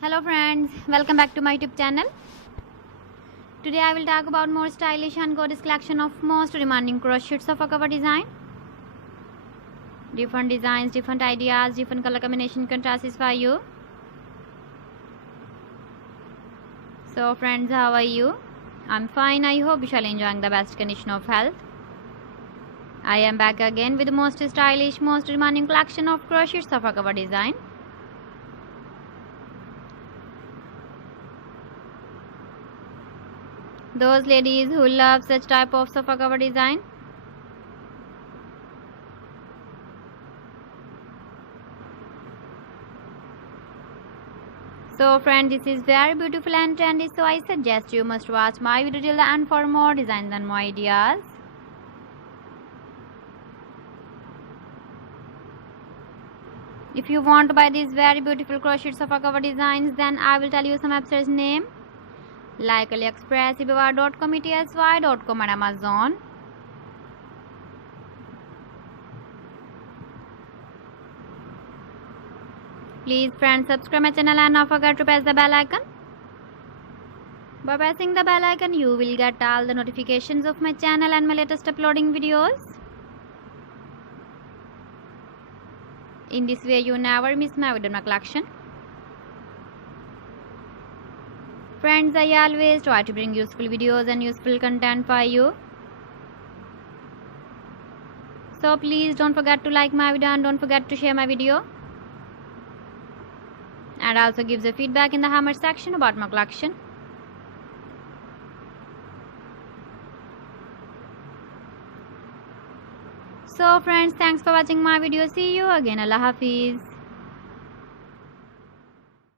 Hello friends, welcome back to my YouTube channel. Today I will talk about more stylish and gorgeous collection of most demanding crochets of a cover design. Different designs, different ideas, different color combination can satisfy you. So friends, how are you? I'm fine. I hope you shall enjoying the best condition of health. I am back again with the most stylish, most demanding collection of crochets of a cover design. Those ladies who love such type of sofa cover design. So friends, this is very beautiful and trendy, so I suggest you must watch my video till the end for more designs and more ideas. If you want to buy these very beautiful crochet sofa cover designs, then I will tell you some websites name like AliExpress, eBay.com, ETSY.com and Amazon. Please friends, subscribe my channel and don't forget to press the bell icon. By pressing the bell icon, you will get all the notifications of my channel and my latest uploading videos. In this way, you never miss my video collection. Friends, I always try to bring useful videos and useful content for you. So please don't forget to like my video and don't forget to share my video. And also give the feedback in the comment section about my collection. So friends, thanks for watching my video. See you again. Allah Hafiz.